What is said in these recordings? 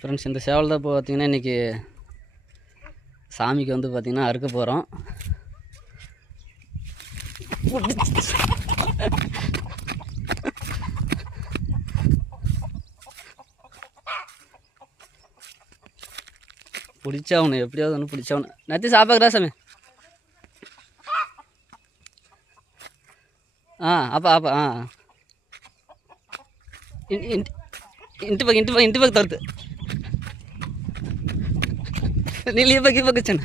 Friends, இந்த சேவல் தான் இப்போ பார்த்திங்கன்னா இன்றைக்கி சாமிக்கு வந்து பார்த்திங்கன்னா அறுக்க போகிறோம். பிடிச்சாகணும், எப்படியாவது ஒன்று பிடிச்சாகணும். நத்தி சாப்பாக்குறா சாமி. அப்பா ఇంటి పక్క తొలుతు నీళ్ళు ఈ పక్క ఇచ్చాను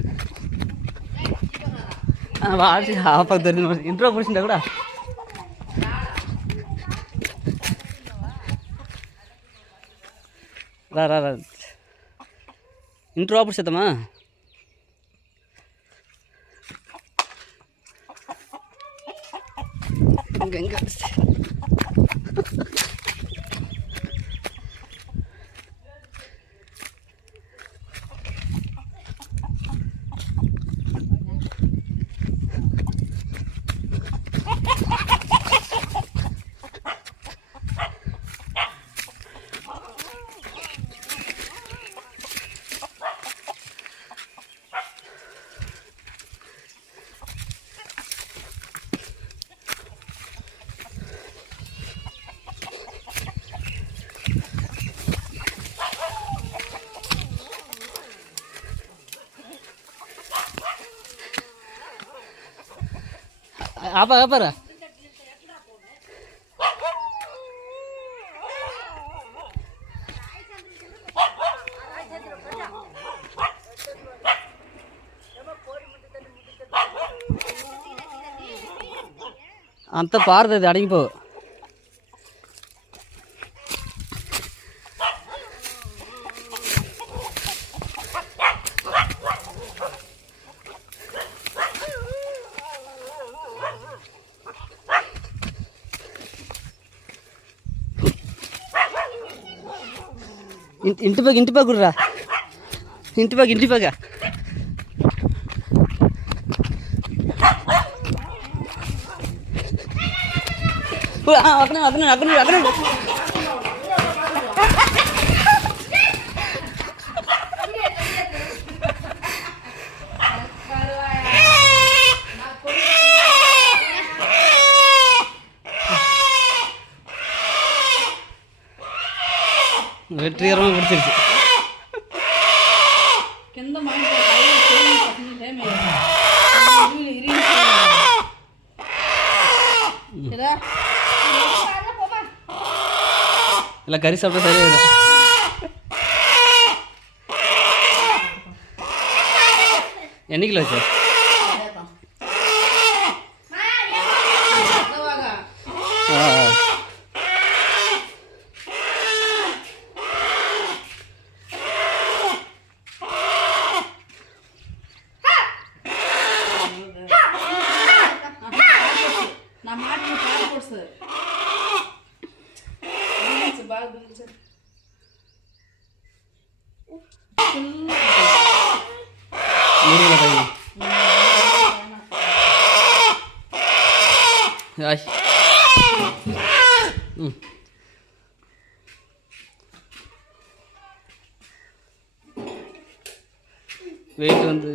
వాడి ఆ పక్క దొరికింది. ఇంట్లో పుడిచిందా కూడా రా ఇంట్లో పుడిచేద్దామా? ఇంకా apa dah? Anta par deh adik po. ఇంటి పక్క గుర్రా, ఇంటి పక్క అక్కడ வெற்றிகரமாக பிடிச்சிருச்சு. இல்லை கறி சாப்பிட்டா சரியாயிடும். என்ன கிலோ வச்சு?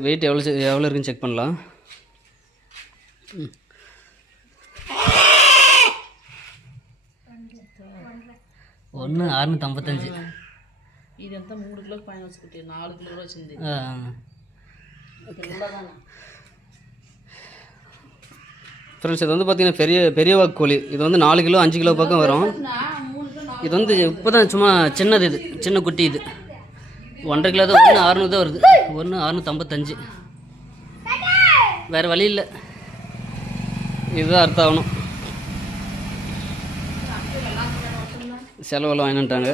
வெயிட் எவ்வளோ இருக்குன்னு செக் பண்ணலாம். ஒன்று 655. ఇదంతా 3 కిలోలు పైన వచ్చి 4 కిలోలు వచ్చింది. ஃப்ரெண்ட்ஸ், இது வந்து பார்த்தீங்கன்னா பெரிய வாக்கு கோழி. இது வந்து 4 கிலோ 5 கிலோ பக்கம் வரும். இது வந்து இப்போ தான் சும்மா சின்னது, இது சின்ன குட்டி. இது 1.5 கிலோ தான். 1 600 தான் வருது. 1 655. வேறு வழி இல்லை, இதுதான் அர்த்தம் ஆகணும். செலவெல்லாம் வாங்கிட்டாங்க.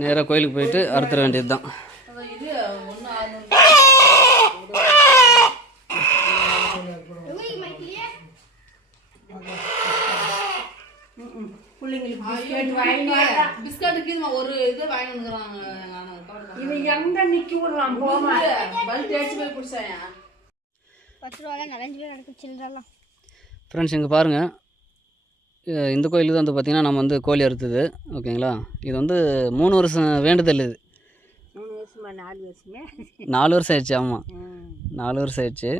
நேராக கோயிலுக்கு போயிட்டு அறுத்துட வேண்டியது தான். ஒரு இது வாங்கி ஃப்ரெண்ட்ஸ், இங்கே பாருங்கள், இந்த கோயிலுக்கு வந்து பார்த்திங்கன்னா நம்ம வந்து கோழி அறுத்தது ஓகேங்களா. இது வந்து 3 வருஷம் வேண்டுதல். இது 3 வருஷமா 4 வருஷமே 4 வருஷம் ஆயிடுச்சு. ஆமாம் 4 வருஷம் ஆயிடுச்சு.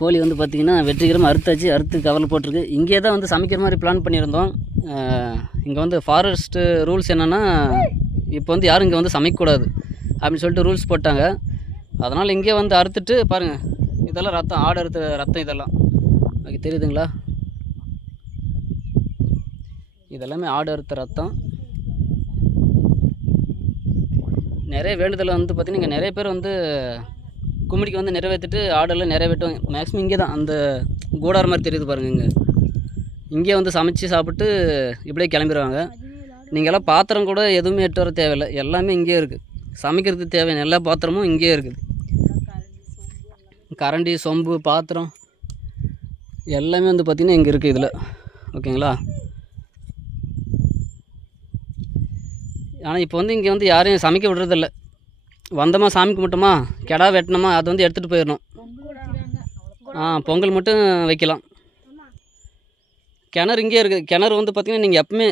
கோழி வந்து பார்த்திங்கன்னா வெற்றிகரமாக அறுத்தாச்சு. அறுத்து கவரில் போட்டிருக்கு. இங்கே தான் வந்து சமைக்கிற மாதிரி பிளான் பண்ணியிருந்தோம். இங்கே வந்து ஃபாரஸ்ட்டு ரூல்ஸ் என்னென்னா இப்போ வந்து யாரும் இங்கே வந்து சமைக்கக்கூடாது அப்படின்னு சொல்லிட்டு ரூல்ஸ் போட்டாங்க. அதனால் இங்கே வந்து அறுத்துட்டு பாருங்கள், இதெல்லாம் ரத்தம், ஆடு அறுத்த ரத்தம் இதெல்லாம் ஓகே தெரியுதுங்களா. இதெல்லாமே ஆடு அறுத்த ரத்தம். நிறைய வேண்டுதல் வந்து பார்த்திங்கன்னா இங்கே நிறைய பேர் வந்து கும்மிடிக்கு வந்து நிறைவேற்றிட்டு ஆடெல்லாம் நிறைவேற்றும். மேக்ஸிமம் இங்கே தான் அந்த கூடார மாதிரி தெரியுது பாருங்கள். இங்கே வந்து சமைச்சு சாப்பிட்டு இப்படியே கிளம்பிடுவாங்க. நீங்கள்லாம் பாத்திரம் கூட எதுவுமே எட்டு வர தேவையில்லை, எல்லாமே இங்கேயே இருக்குது. சமைக்கிறதுக்கு தேவையான எல்லா பாத்திரமும் இங்கேயே இருக்குது. கரண்டி, சொம்பு, பாத்திரம் எல்லாமே வந்து பார்த்திங்கன்னா இங்கே இருக்குது இதில் ஓகேங்களா. ஆனால் இப்போ வந்து இங்கே வந்து யாரையும் சமைக்க விடுறதில்ல. வந்தோமா சாமி கும்பிட்டோமா கெடா வெட்டினோமா அதை வந்து எடுத்துகிட்டு போயிடணும். பொங்கல் மட்டும் வைக்கலாம். கிணறு இங்கே இருக்குது. கிணறு வந்து பார்த்திங்கன்னா நீங்கள் எப்பவுமே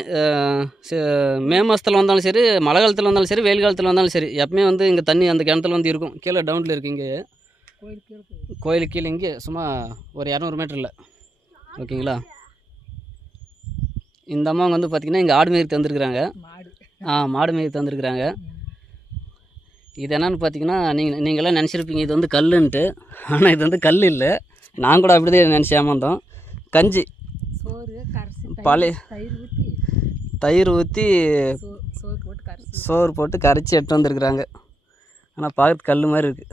மே மாதத்தில் வந்தாலும் சரி, மழை காலத்தில் வந்தாலும் சரி, வெயில் காலத்தில் வந்தாலும் சரி, எப்பவுமே வந்து இங்கே தண்ணி அந்த கிணத்துல வந்து இருக்கும். கீழே டவுனில் இருக்குது. இங்கே கோயிலுக்கு கீழே இங்கே சும்மா ஒரு 200 மீட்டரில் ஓகேங்களா. இந்த அம்மாங்க வந்து பார்த்திங்கன்னா இங்கே ஆடு மேய்க்கு தந்துருக்குறாங்க. மாடு மேய்க்கு தந்துருக்குறாங்க. இது என்னன்னு பார்த்தீங்கன்னா நீங்களாம் நினச்சிருப்பீங்க இது வந்து கல்லுன்ட்டு. ஆனால் இது வந்து கல் இல்லை. நான் கூட அப்படி தான் நினச்சி ஏமாந்தோம். கஞ்சி பழைய தயிர் ஊற்றி சோறு போட்டு கரைச்சி எடுத்து வந்துருக்குறாங்க. ஆனால் பார்க்கறது கல் மாதிரி இருக்குது.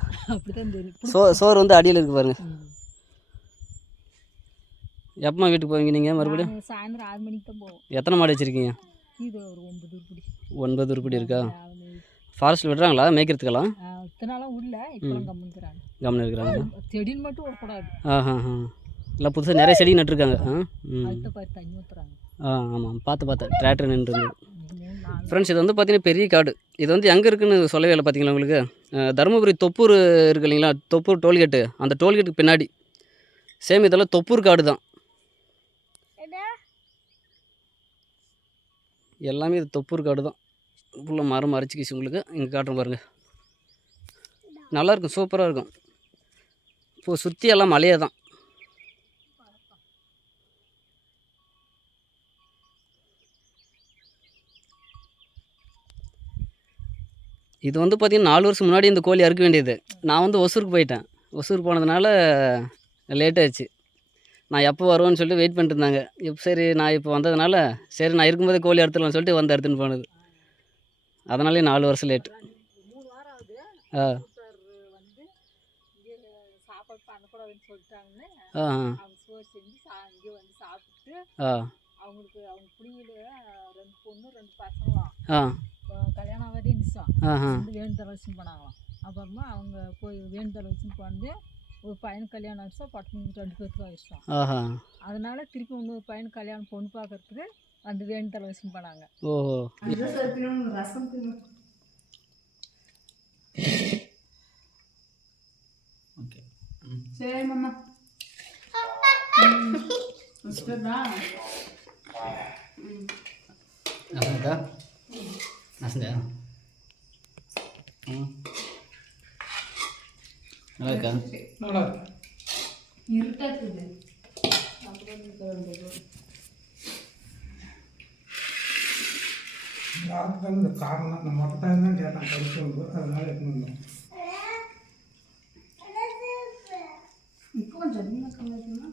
சோறு வந்து அடியில் இருக்குது பாருங்கள். எப்பமா வீட்டுக்கு போவீங்க நீங்கள் மறுபடியும்? சாயந்தரம் 6 மணிக்கு தான் போவோம். எத்தனை மாடு வச்சுருக்கீங்க? இது ஒரு 9 உருப்படி. 9 உருப்படி இருக்கா? ஃபாரஸ்ட்டில் விடுறாங்களா மேய்க்கிறதுக்கெல்லாம்? இத்தனாலும் உள்ள இப்போலாம் கம்முன்னுக்குறாங்க. கம்முன்னு இருக்கிறாங்க. செடின்னு மட்டும் விடக்கூடாது. இல்லை புதுசாக நிறைய செடி நட்டுருக்காங்க. தண்ணி ஊற்றுறாங்க. ஆமாம் பார்த்தேன் டிராக்டர் நின்று. ஃப்ரெண்ட்ஸ் இது வந்து பார்த்திங்கன்னா பெரிய காடு. இது வந்து எங்கே இருக்குதுன்னு சொல்லவே இல்லை பார்த்தீங்களா உங்களுக்கு. தருமபுரி தொப்பூர் இருக்குது இல்லைங்களா, தொப்பூர் டோல்கேட்டு, அந்த டோல்கேட்டுக்கு பின்னாடி சேம் இதெல்லாம் தொப்பூர் காடு தான். எல்லாமே இது தொப்பூர் காடு தான். ஃபுல்லாக மரம் மறைச்சிக்கிச்சு. உங்களுக்கு இங்கே காட்டுறோம் பாருங்கள். நல்லாயிருக்கும், சூப்பராக இருக்கும். இப்போது சுற்றி எல்லாம் மலையே தான். இது வந்து பார்த்திங்கன்னா 4 வருஷம் முன்னாடி இந்த கோழி அறுக்க வேண்டியது. நான் வந்து ஒசூருக்கு போயிட்டேன். ஒசூர் போனதுனால லேட் ஆயிடுச்சு. நான் எப்போ வருவேன்னு சொல்லிட்டு வெயிட் பண்ணிட்டு இருந்தாங்க. சரி நான் இப்போ வந்ததுனால சரி நான் இருக்கும்போதே கோழி அறுத்துடலாம்னு சொல்லிட்டு வந்து எடுத்துன்னு போனது. அதனாலே 4 வருஷம் லேட்டு. கல்யாணம் ஆகாதே இருந்துச்சோம். வேண்டுதல் வச்சுன்னு போனாங்களாம். அப்புறமா அவங்க போய் வேண்டுதல் வச்சுன்னு போந்து ஒரு பையனுக்கு கல்யாணம் ஆயிடுச்சா, பட்டு 2 பேருக்கு ஆயிடுச்சோம். அதனால திருப்பி இன்னொரு பையனுக்கு கல்யாணம் பொண்ணு பார்க்கறதுக்கு அந்த வேண்டுதல் வச்சுன்னு போனாங்க. ரசம் சரி மாமா. நல்லா இருக்கா? நல்லா இருக்கு. இருட்டாக்குது. யாருக்கு இந்த காரணம் நம்ம மட்டும் தான் கேட்டான் படிச்சு, அதனால எடுத்துன்னு வந்தோம். இப்போ கொஞ்சம் கம்மியா